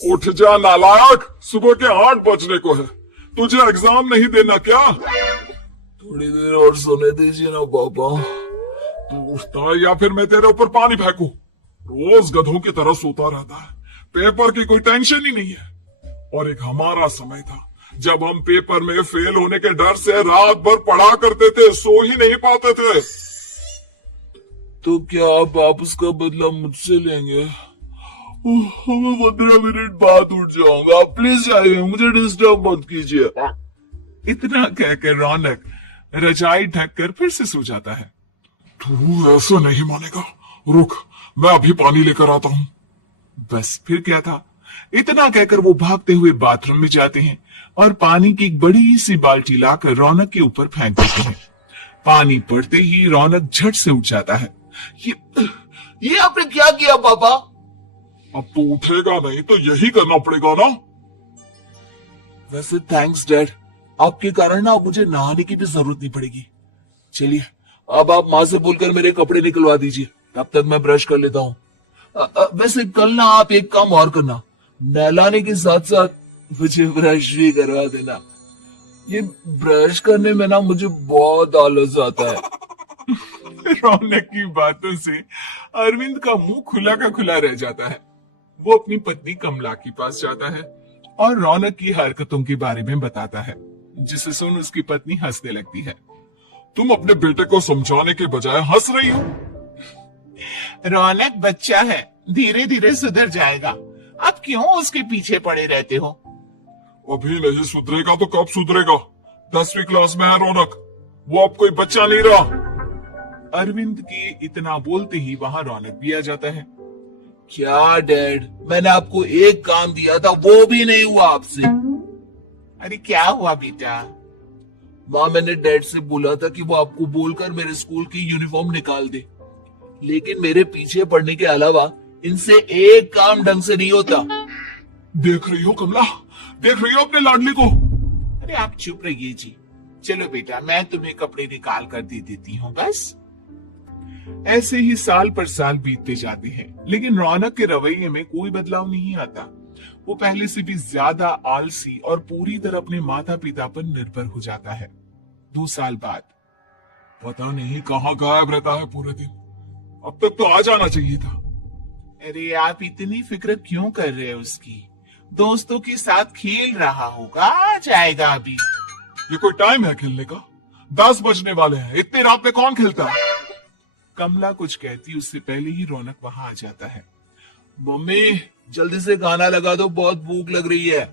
उठ जा नालायक, सुबह के 8 बजने को है। तुझे एग्जाम नहीं देना क्या? थोड़ी देर और सोने दीजिए ना पापा। तू उठता है या फिर मैं तेरे ऊपर पानी फेंकूं? रोज गधों की तरह सोता रहता है, पेपर की कोई टेंशन ही नहीं है। और एक हमारा समय था जब हम पेपर में फेल होने के डर से रात भर पढ़ा करते थे, सो ही नहीं पाते थे। तो क्या आप उसका बदला मुझसे लेंगे? मैं 15 मिनट बाद उठ जाऊंगा, आप प्लीज जाइए, मुझे डिस्टर्ब मत कीजिए। इतना कहकर रौनक रजाई ढककर फिर से सो जाता है। तू ऐसा नहीं मानेगा, रुक मैं अभी पानी लेकर आता हूँ। बस फिर क्या था, इतना कहकर वो भागते हुए बाथरूम में जाते हैं और पानी की एक बड़ी सी बाल्टी लाकर रौनक के ऊपर फेंक देते हैं। पानी पड़ते ही रौनक झट से उठ जाता है। ये आपने क्या किया पापा? अब तू उठेगा नहीं तो यही करना पड़ेगा ना। वैसे थैंक्स डैड, आपके कारण ना अब मुझे नहाने की भी जरूरत नहीं पड़ेगी। चलिए अब आप माँ से बोलकर मेरे कपड़े निकलवा दीजिए, तब तक मैं ब्रश कर लेता हूँ। वैसे कल ना आप एक काम और करना, नहलाने के साथ साथ मुझे ब्रश भी करवा देना। ये ब्रश करने में ना मुझे बहुत आलस आता है। रौनक की बातों से अरविंद का मुंह खुला का खुला रह जाता है। वो अपनी पत्नी कमला के पास जाता है और रौनक की हरकतों के बारे में बताता है, जिसे सुन उसकी पत्नी हंसने लगती है। तुम अपने बेटे को समझाने के बजाय हंस रही हो। रौनक बच्चा है, धीरे धीरे सुधर जाएगा, अब क्यों उसके पीछे पड़े रहते हो? अभी नहीं सुधरेगा तो कब सुधरेगा? 10वीं क्लास में है रौनक, वो अब कोई बच्चा नहीं रहा। अरविंद के इतना बोलते ही वहां रौनक भी आ जाता है। क्या डैड, मैंने आपको एक काम दिया था, वो भी नहीं हुआ आपसे। अरे क्या हुआ बेटा? माँ, मैंने डैड से बोला था कि वो आपको बोलकर मेरे स्कूल की यूनिफॉर्म निकाल दे, लेकिन मेरे पीछे पड़ने के अलावा इनसे एक काम ढंग से नहीं होता। देख रही हो कमला, देख रही हो अपने लाडली को? अरे आप चुप रहिए जी। चलो बेटा, मैं तुम्हें कपड़े निकाल कर दे देती हूँ बस। ऐसे ही साल पर साल बीतते जाते हैं, लेकिन रौनक के रवैये में कोई बदलाव नहीं आता। वो पहले से भी ज्यादा आलसी और पूरी तरह अपने माता पिता पर निर्भर हो जाता है। 2 साल बाद पता नहीं कहाँ गायब रहता है पूरे दिन। अब तक तो आ जाना चाहिए था। अरे आप इतनी फिक्र क्यों कर रहे हो उसकी? दोस्तों के साथ खेल रहा होगा, आ जाएगा अभी। ये कोई टाइम है खेलने का? 10 बजने वाले हैं, इतनी रात में कौन खेलता है? कमला कुछ कहती उससे पहले ही रौनक वहां आ जाता है। मम्मी जल्दी से खाना लगा दो, बहुत भूख लग रही है।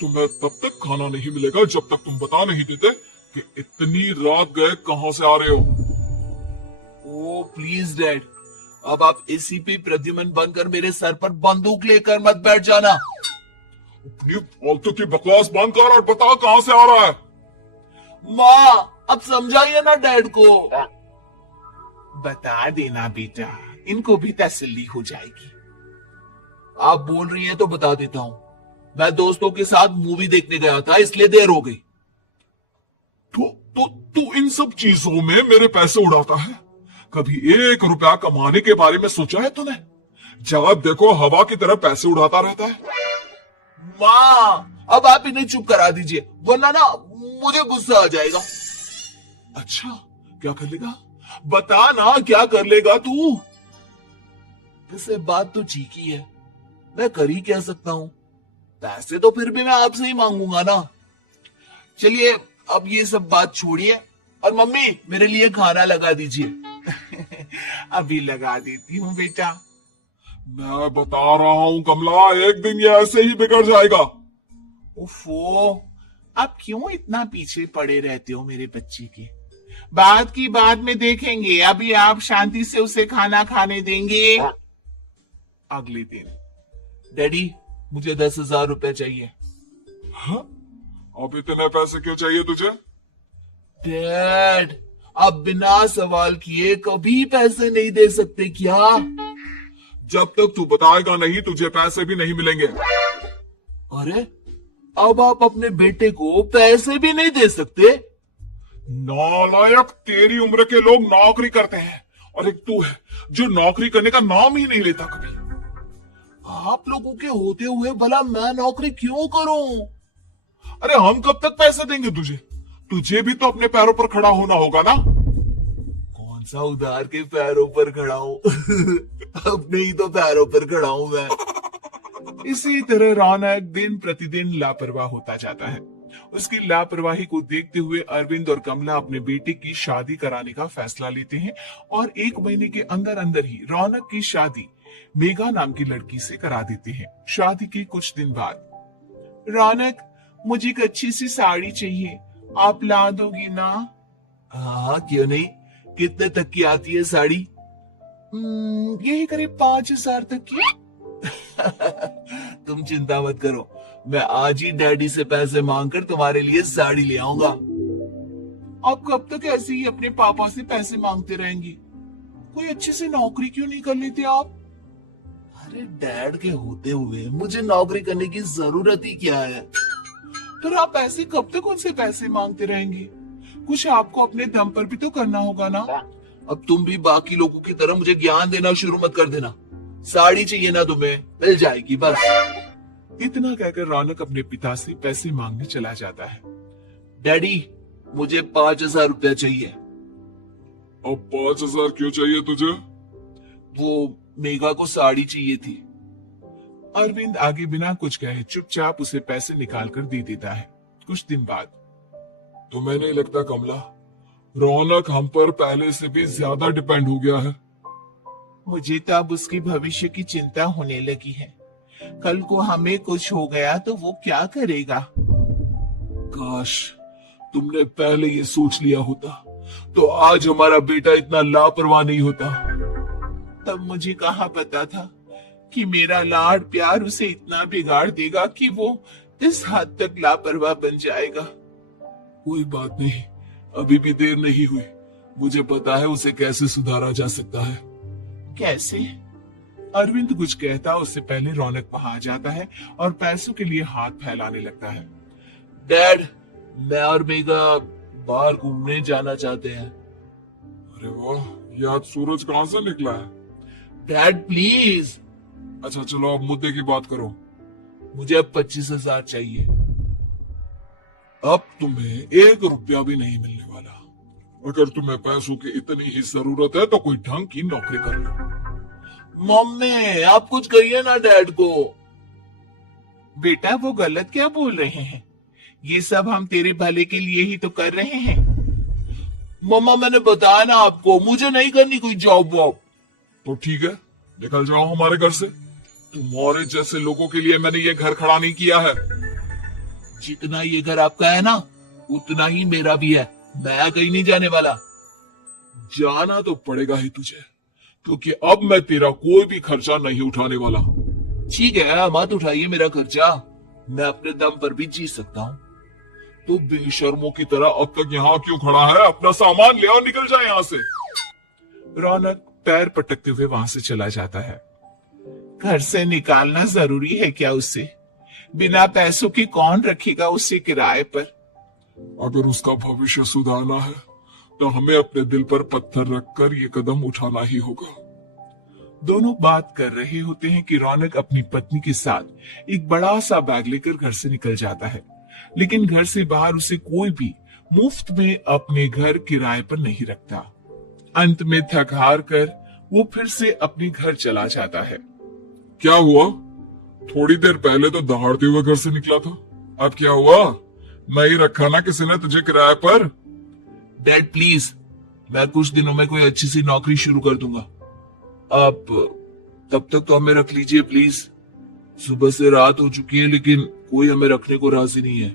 तुम्हें तब तक खाना नहीं मिलेगा जब तक तुम बता नहीं देते कि इतनी रात गए कहां से आ रहे हो। ओ प्लीज डैड, अब आप एसीपी प्रद्युमन बनकर मेरे सर पर बंदूक लेकर मत बैठ जाना। अपनी फालतू की बकवास बंद कर और बता कहां से आ रहा है। माँ अब समझाइए ना डैड को। बता देना बेटा, इनको भी तसल्ली हो जाएगी। आप बोल रही हैं तो बता देता हूँ, मैं दोस्तों के साथ मूवी देखने गया था, इसलिए देर हो गई। तू इन सब चीजों में मेरे पैसे उड़ाता है? कभी 1 रुपया कमाने के बारे में सोचा है तूने? जब देखो हवा की तरह पैसे उड़ाता रहता है। माँ अब आप इन्हें चुप करा दीजिए, वरना ना मुझे गुस्सा आ जाएगा। अच्छा क्या कर लेगा? बता ना क्या कर लेगा तू? वैसे बात तो ठीक ही है, मैं कर ही क्या सकता हूँ। पैसे तो फिर भी मैं आपसे ही मांगूंगा ना। चलिए अब ये सब बात छोड़िए और मम्मी मेरे लिए खाना लगा दीजिए। अभी लगा देती हूँ बेटा। मैं बता रहा हूँ कमला, एक दिन ये ऐसे ही बिगड़ जाएगा। ओफो, आप क्यों इतना पीछे पड़े रहते हो मेरे बच्चे के? बात की बाद में देखेंगे, अभी आप शांति से उसे खाना खाने देंगे। अगले दिन। डैडी मुझे 10,000 रुपए चाहिए। हाँ? अब इतने पैसे क्यों चाहिए तुझे? डैड आप बिना सवाल किए कभी पैसे नहीं दे सकते क्या? जब तक तू बताएगा नहीं तुझे पैसे भी नहीं मिलेंगे। अरे अब आप अपने बेटे को पैसे भी नहीं दे सकते? नालायक, तेरी उम्र के लोग नौकरी करते हैं और एक तू है जो नौकरी करने का नाम ही नहीं लेता कभी। आप लोगों के होते हुए भला मैं नौकरी क्यों करूं? अरे हम कब तक पैसे देंगे तुझे? तुझे भी तो अपने पैरों पर खड़ा होना होगा ना। कौन सा उधार के पैरों पर खड़ा हूं? अपने ही तो पैरों पर खड़ा हूं मैं। इसी तरह रौनक दिन प्रतिदिन लापरवाह होता जाता है। उसकी लापरवाही को देखते हुए अरविंद और कमला अपने बेटे की शादी कराने का फैसला लेते हैं और 1 महीने के अंदर अंदर ही रौनक की शादी मेघा नाम की लड़की से करा देते हैं। शादी के कुछ दिन बाद, रौनक, मुझे एक अच्छी सी साड़ी चाहिए, आप ला दोगी ना? हाँ, क्यों नहीं। कितने तक की आती है साड़ी? यही करीब 5,000 तक की। तुम चिंता मत करो, मैं आज ही डैडी से पैसे मांगकर तुम्हारे लिए साड़ी ले आऊंगा। आप कब तक ऐसे ही अपने पापा से पैसे मांगते रहेंगी? कोई अच्छी सी नौकरी क्यों नहीं कर लेते आप? अरे डैड के होते हुए मुझे नौकरी करने की जरूरत ही क्या है? फिर आप ऐसे कब तक उनसे पैसे मांगते रहेंगे? कुछ आपको अपने दम पर भी तो करना होगा ना। अब तुम भी बाकी लोगों की तरह मुझे ज्ञान देना शुरू मत कर देना। साड़ी चाहिए ना तुम्हें, मिल जाएगी बस। इतना कहकर रौनक अपने पिता से पैसे मांगने चला जाता है। डैडी, मुझे 5,000 रुपया चाहिए। अब 5,000 क्यों चाहिए तुझे? वो मेघा को साड़ी चाहिए थी। अरविंद आगे बिना कुछ कहे चुपचाप उसे पैसे निकालकर दे देता है। कुछ दिन बाद, तुम्हें नहीं लगता कमला, रौनक हम पर पहले से भी ज्यादा डिपेंड हो गया है? मुझे तो अब उसके भविष्य की चिंता होने लगी है। कल को हमें कुछ हो गया तो वो क्या करेगा? काश तुमने पहले ये सोच लिया होता तो आज हमारा बेटा इतना लापरवाह नहीं होता। तब मुझे कहाँ पता था कि मेरा लाड प्यार उसे इतना बिगाड़ देगा कि वो इस हद तक लापरवाह बन जाएगा। कोई बात नहीं, अभी भी देर नहीं हुई। मुझे पता है उसे कैसे सुधारा जा सकता है। कैसे? अरविंद कुछ कहता उससे पहले रौनक वहां आ जाता है और पैसों के लिए हाथ फैलाने लगता है। डैड, मैं और मेघा बाहर घूमने जाना चाहते हैं। अरे वाह, ये आज सूरज कहां से निकला है? Dad please. अच्छा चलो अब मुद्दे की बात करो। मुझे अब 25,000 चाहिए। अब तुम्हें 1 रुपया भी नहीं मिलने वाला। अगर तुम्हें पैसों की इतनी ही जरूरत है तो कोई ढंग की नौकरी कर लो। मम्मी, आप कुछ कहिए ना डैड को। बेटा, वो गलत क्या बोल रहे हैं? ये सब हम तेरे भले के लिए ही तो कर रहे हैं। मम्मा, मैंने बताया ना आपको, मुझे नहीं करनी कोई जॉब वॉब। तो ठीक है, निकल जाओ हमारे घर से। तुम्हारे जैसे लोगों के लिए मैंने ये घर खड़ा नहीं किया है। जितना ये घर आपका है ना, उतना ही मेरा भी है। मैं कहीं नहीं जाने वाला। जाना तो पड़ेगा ही तुझे, क्योंकि अब मैं तेरा कोई भी खर्चा नहीं उठाने वाला। ठीक है, मत उठाइए मेरा खर्चा, मैं अपने दम पर भी जी सकता हूँ। तो बेशर्मों की तरह अब तक यहाँ क्यों खड़ा है? अपना सामान ले और निकल जाए यहाँ से। रौनक पैर पटकते हुए वहां से चला जाता है। घर से निकालना जरूरी है क्या उसे? बिना पैसों के कौन रखेगा उसे किराए पर? अगर उसका भविष्य सुधारना है तो हमें अपने दिल पर पत्थर रखकर ये कदम उठाना ही होगा। दोनों बात कर रहे होते हैं कि रौनक अपनी पत्नी के साथ एक बड़ा सा बैग लेकर घर से निकल जाता है, लेकिन घर से बाहर उसे कोई भी मुफ्त में अपने घर किराए पर नहीं रखता। अंत में थक हार कर वो फिर से अपने घर चला जाता है। क्या हुआ? थोड़ी देर पहले तो दहाड़ते हुए घर से निकला था, अब क्या हुआ? नहीं रखा ना किसी ने तुझे किराए पर? डैड प्लीज, मैं कुछ दिनों में कोई अच्छी सी नौकरी शुरू कर दूंगा। आप तब तक तो हमें रख लीजिए प्लीज। सुबह से रात हो चुकी है लेकिन कोई हमें रखने को राजी नहीं है।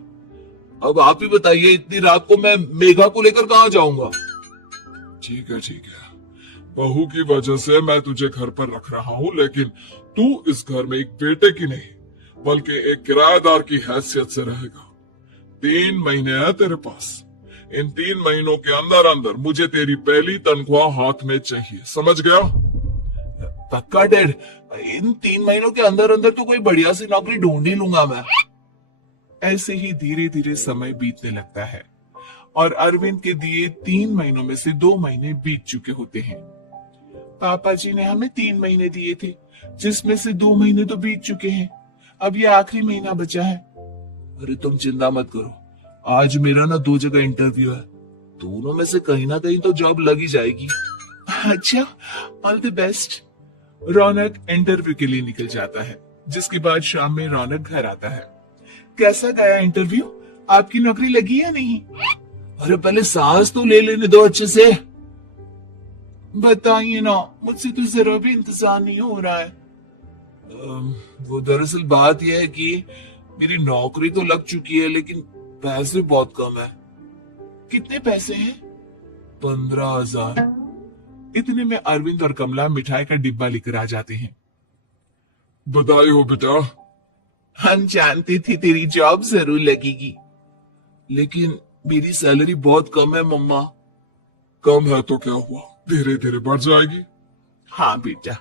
अब आप ही बताइए, इतनी रात को मैं मेघा को लेकर कहाँ जाऊंगा? ठीक है, बहू की वजह से मैं तुझे घर पर रख रहा हूँ, लेकिन तू इस घर में एक बेटे की नहीं बल्कि एक किराएदार की हैसियत से रहेगा। 3 महीने है तेरे पास। इन 3 महीनों के अंदर अंदर मुझे तेरी पहली तनख्वाह हाथ में चाहिए, समझ गया? पक्का डैड, इन 3 महीनों के अंदर अंदर तो कोई बढ़िया सी नौकरी ढूंढ ही लूंगा मैं। ऐसे ही धीरे धीरे समय बीतने लगता है और अरविंद के दिए 3 महीनों में से 2 महीने बीत चुके होते हैं। पापा जी ने हमें 3 महीने दिए थे, जिसमें से 2 महीने तो बीत चुके हैं। अब ये आखिरी महीना बचा है। अरे तुम चिंता मत करो, आज मेरा ना 2 जगह इंटरव्यू है, दोनों में से कहीं ना कहीं तो जॉब लग ही जाएगी। अच्छा, all the best. Raunak interview के लिए निकल जाता है, जिसके बाद शाम में रौनक घर आता है। कैसा गया इंटरव्यू? आपकी नौकरी लगी या नहीं? अरे पहले सांस तो ले लेने दो अच्छे से। बताइए ना, मुझसे तो जरा भी इंतजार नहीं हो रहा है। वो दरअसल बात यह है कि मेरी नौकरी तो लग चुकी है, लेकिन पैसे बहुत कम है। कितने पैसे हैं? 15,000। इतने में अरविंद और कमला मिठाई का डिब्बा लेकर आ जाते हैं। बधाई हो बेटा। हम जानते थे तेरी जॉब जरूर लगेगी। लेकिन मेरी सैलरी बहुत कम है मम्मा। कम है तो क्या हुआ, धीरे धीरे बढ़ जाएगी। हाँ बेटा,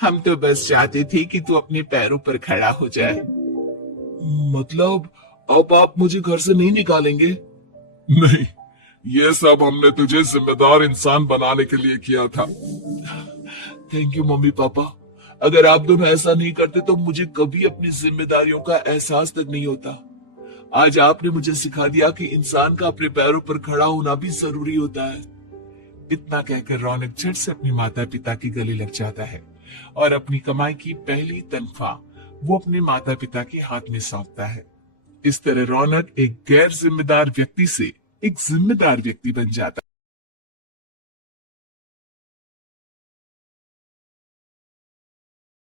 हम तो बस चाहते थे कि तू अपने पैरों पर खड़ा हो जाए। मतलब अब आप मुझे घर से नहीं निकालेंगे? नहीं, ये सब हमने तुझे जिम्मेदार इंसान बनाने के लिए किया था। Thank you mummy papa. अगर आप दोनों ऐसा नहीं करते तो मुझे कभी अपनी जिम्मेदारियों का एहसास तक नहीं होता। आज आपने मुझे सिखा दिया कि इंसान का अपने पैरों पर खड़ा होना भी जरूरी होता है। इतना कहकर रौनक झट से अपने माता पिता के गले लग जाता है और अपनी कमाई की पहली तनख्वाह वो अपने माता पिता के हाथ में सौंपता है। इस तरह रौनक एक गैर जिम्मेदार व्यक्ति से एक जिम्मेदार व्यक्ति बन जाता है।